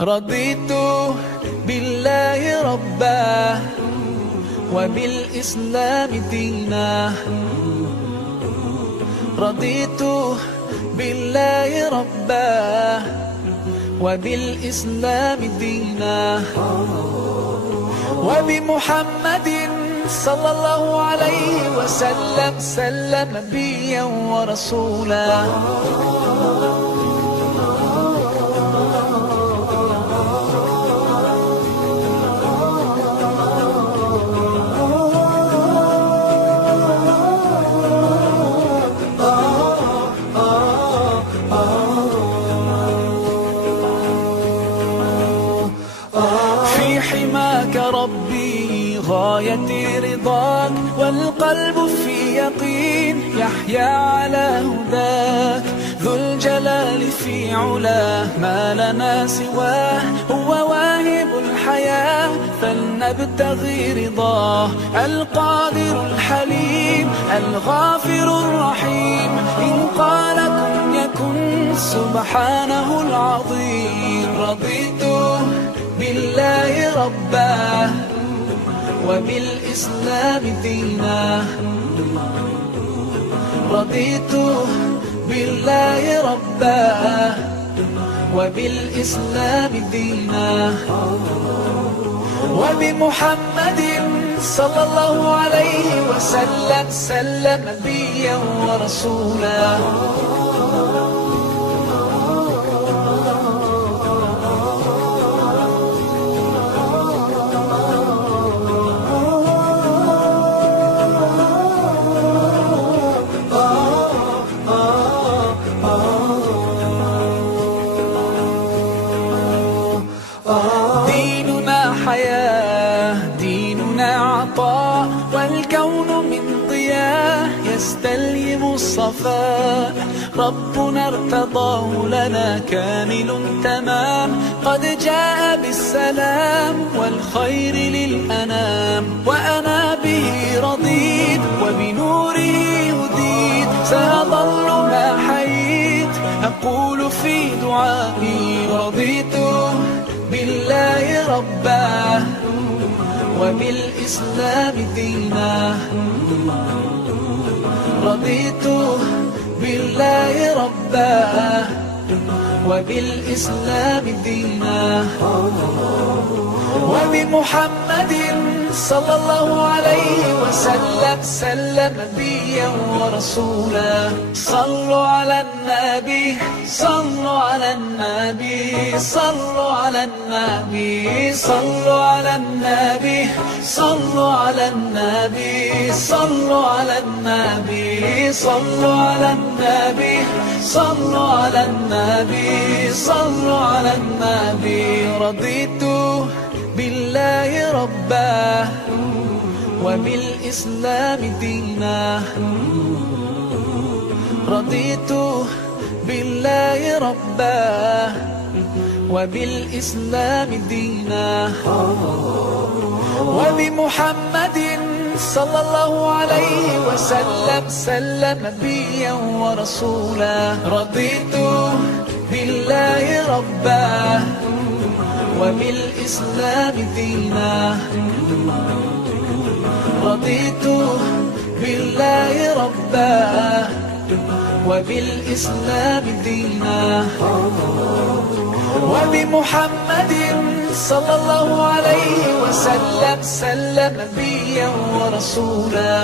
رضيت بالله ربا وبالإسلام دينا. رضيت بالله ربا وبالإسلام دينا، وبمحمد صلى الله عليه وسلم نبيا ورسولا. في حماك ربي غايتي رضاك، والقلب في يقين يحيا على هداك. ذو الجلال في علاه ما لنا سواه، هو واهب الحياة فلنبتغي رضاه. القادر الحليم الغافر الرحيم، إن قال كن يكن سبحانه العظيم. رضيت بالله ربا وبالإسلام دينا. رضيت بالله ربا وبالإسلام دينا، وبمحمد صلى الله عليه وسلم نبيا ورسولا. ديننا حياة، ديننا عطاء، والكون من ضياء يستلهم الصفاء. ربنا ارتضاه لنا كامل تمام، قد جاء بالسلام والخير للأنام. وأنا به رضيت وبنوره هديت، سأظل ما حييت أقول في دعائي. رضيت بالله ربا وبالإسلام دينا. رضيت بالله ربا وبالإسلام دينا، وبمحمد صلى الله عليه وسلم نبيا ورسولا. صلوا على النبي، صلوا على النبي، صلوا على النبي، صلوا على النبي، صلوا على النبي، صلوا على النبي، صلوا على النبي، صلوا على النبي، صلوا على النبي. رضيت بالله ربا وبالإسلام دينا. رضيت بالله ربا وبالإسلام دينا، وبمحمد صلى الله عليه وسلم نبيا ورسولا. رضيت بالله ربا وبالإسلام دينا. رضيت بالله ربا وبالإسلام دينا، وبمحمد صلى الله عليه وسلم نبيا ورسولا.